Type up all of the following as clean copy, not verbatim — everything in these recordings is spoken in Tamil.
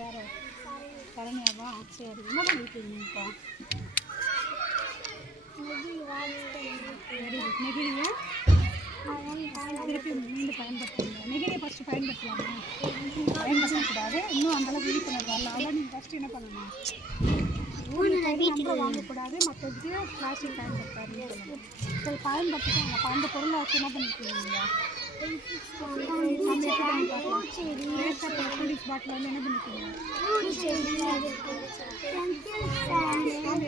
யார்? சரண்யாவா? சரி, என்ன பண்ணிருக்கீங்க இப்போ? Very good. நெகிழியை திருப்பி மீண்டும் பயன்படுத்துங்க. நெகிழியை ஃபஸ்ட்டு பயன்படுத்தலாமா? பயன்படுத்தக்கூடாது. இன்னும் அந்தளவுக்கு விழிப்புணர்வு வரல. அதான் நீங்கள் ஃபஸ்ட்டு என்ன பண்ணணும்? நம்பர் வாங்கக்கூடாது, மற்றதுக்கு பிளாஸ்டிக் பயன்படுத்தாதுன்னு சொல்லணும். சரி, பயன்படுத்திட்டாங்க. அந்த பொருளை வச்சு என்ன பண்ணிருக்கீங்க? கூலிங்ஸ் பாட்டில் வந்து என்ன பண்ணிக்கோங்க?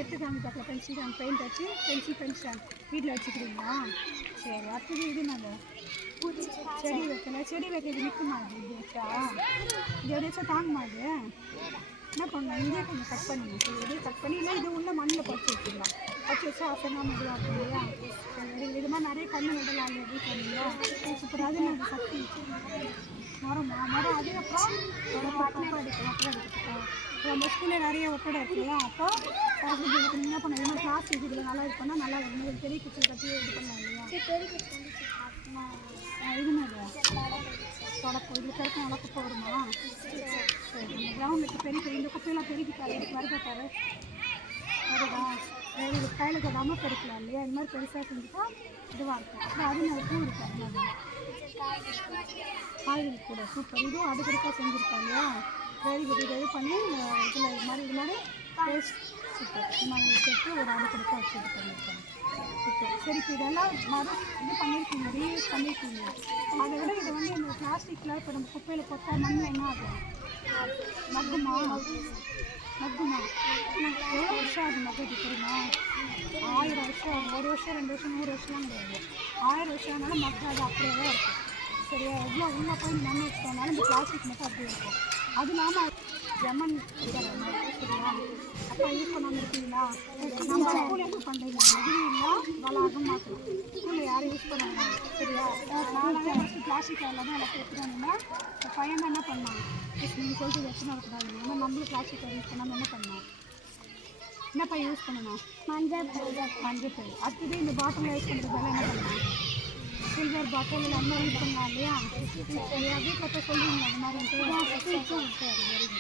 எடுத்துக்காங்க பார்க்கலாம். பென்சில் ஸ்டாண்ட் பெயிண்ட் வச்சு பென்சில் ஸ்டாண்ட் வீட்டில் வச்சுக்கிறீங்களா? சரி, அடுத்தது இது நாங்கள் செடி வைக்கல. செடி வைக்கிறது நிற்குமா? இது வச்சா இது எதாச்சும் தாங்குமா? அது என்ன பண்ணலாம்? இதே கொஞ்சம் கட் பண்ணுங்க. சரி, இதே கட் பண்ணி இல்லை இது உள்ள மண்ணில் பறிச்சு வச்சுக்கலாம். பறிச்சு வச்சா அசங்காமல் இதுவாக இருக்கும் இல்லையா? சரி, இது மாதிரி நிறைய கண்ணு நடலாம் இல்லை வீட்டில் இல்லையா? சூப்பர். அது நாங்கள் சக்தி மரம் அதுக்கப்புறம் ஒட்டடை எடுத்துக்கிட்டோம். நம்ம ஸ்கூலில் நிறைய ஒட்டடை இருக்குல்லையா? அப்போ சரஸ்வதி இதுக்கு என்ன பண்ண இது பிளாஸ்டிக் இதில் நல்லா இது பண்ணால் நல்லா இருக்கும். பெரிய கிச்சன் கட்டி இது பண்ணலாம் இல்லையா? இதுனால தொடப்பம் இதில் கிடக்க நல்லா குப்பை வருமா? சரி, இந்த கிரவுண்டுக்கு பெரிய இந்த குப்பையெல்லாம் பெருக்கிட்டாரு. இதுக்கு வருதாரு வருதா? சரி, இது கையில் கட்டாமல் பெருக்கலாம் இல்லையா? இது மாதிரி பெருசாக செஞ்சுட்டா இதுவாக இருக்கும். அப்புறம் அது நான் பூ இருக்கு. அதனால காய்கறி கூட சூப்பர். இதுவும் அடுக்கடுக்காக செஞ்சுருக்கோம் இல்லையா? Very good. இது பண்ணி இதில் இது மாதிரி டேஸ்ட் சூப்பர். நாங்கள் சேர்த்து ஒரு அடுக்கடுக்காக வச்சு இது பண்ணியிருக்கோம். சூப்பர். சரி, இப்போ இதெல்லாம் இது பண்ணியிருக்கீங்க, ரீயூஸ் பண்ணியிருக்கீங்க. அதை விட இதை வந்து இந்த பிளாஸ்டிக்கில் இப்போ நம்ம குப்பையில் கொத்தா மண் என்ன ஆகும்? மக்குமா? எவ்வளோ வருஷம் ஆகுது மக்குது தெரியுமா? 1000 வருஷம் ஆகும். 1 வருஷம் 2 வருஷம் 100 வருஷம்லாம் கிடையாது. 1000 வருஷம் ஆனாலும் மக்காது, அப்படியே தான் இருக்கும். சரியா? எவ்வளோ உள்ளே போய் மண் வச்சுட்டோம்னாலும் இந்த பிளாஸ்டிக் மட்டும் அப்படியே இருக்கும். அது இல்லாமல் ஜமன் சரியா? அப்போ யூஸ் பண்ணாமல் இருக்கீங்களா? நம்ம ஸ்கூல் எப்படி பண்ணுறீங்க? நெகிழின்னா வளாகம் மாற்றணும். ஸ்கூலில் யாரும் யூஸ் பண்ணாங்க. சரியா? நானாலே ஃபஸ்ட்டு பிளாஸ்டிக் அதில் தான் எல்லாம் எடுத்துட்டோம்னா பையன் என்ன பண்ணான்? நீங்கள் சொல்லிட்டு வச்சு நடக்கூடாது. ஏன்னா நம்மளும் பிளாஸ்டிக் யூஸ் பண்ணாமல் என்ன பண்ணோம்? என்ன பையன் யூஸ் பண்ணணும்? மஞ்சள் பை. அடுத்தது இந்த பாட்டில் யூஸ் பண்ணுறதால என்ன பண்ணலாம்? சில்வர் பாட்டில் அந்த மாதிரி யூஸ் பண்ணலாம் இல்லையா? வீட்டில் போய் சொல்லுவீங்க அது மாதிரி.